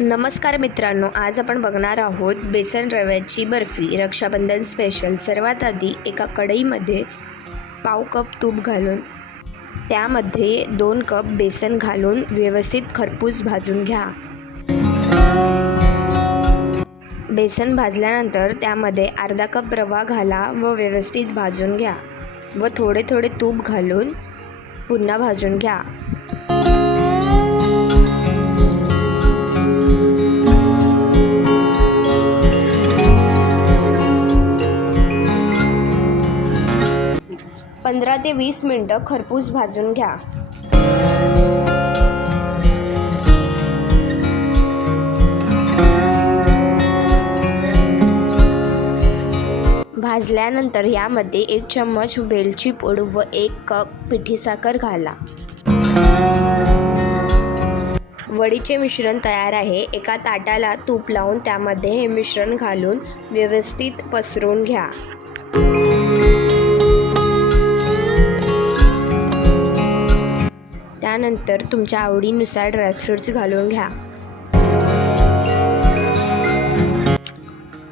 नमस्कार मित्रांनो, आज आपण बघणार आहोत बेसन रव्याची बर्फी रक्षाबंधन स्पेशल। सर्वात आधी एका कढईमध्ये पाव कप तूप घालून त्यामध्ये 2 कप बेसन घालून व्यवस्थित खरपूस भाजून घ्या। बेसन भाजल्यानंतर त्यामध्ये अर्धा कप रवा घाला व व्यवस्थित भाजून घ्या व थोडे थोडे तूप घालून पुन्हा भाजून घ्या। पंधरा ते 20 मिनिटं खरपूस भाजून घ्या। भाजल्यानंतर यामध्ये 1 चम्मच वेलची पूड व 1 कप पिठी साखर घाला। वडीचे मिश्रण तयार आहे। एका ताटाला तूप लावून त्यामध्ये हे मिश्रण घालून व्यवस्थित पसरवून घ्या। त्यानंतर तुमच्या आवडीनुसार ड्रायफ्रूट्स घालून घ्या।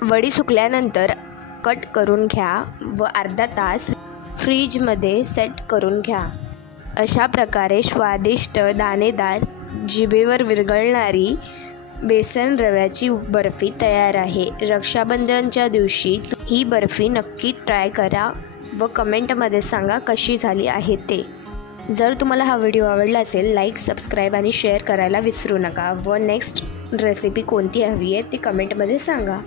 वडी सुकल्यानंतर कट करून घ्या व अर्धा तास फ्रीजमध्ये सेट करून घ्या। अशा प्रकारे स्वादिष्ट, दाणेदार, जिभेवर विरघळणारी बेसन रव्याची बर्फी तयार आहे। रक्षाबंधनच्या दिवशी ही बर्फी नक्की ट्राय करा व कमेंटमध्ये सांगा कशी झाली आहे ते। जर तुम्हाला हा व्हिडिओ आवडला असेल, लाईक, सबस्क्राईब आणि शेअर करायला विसरू नका व नेक्स्ट रेसिपी कोणती हवी आहे ती कमेंटमध्ये सांगा।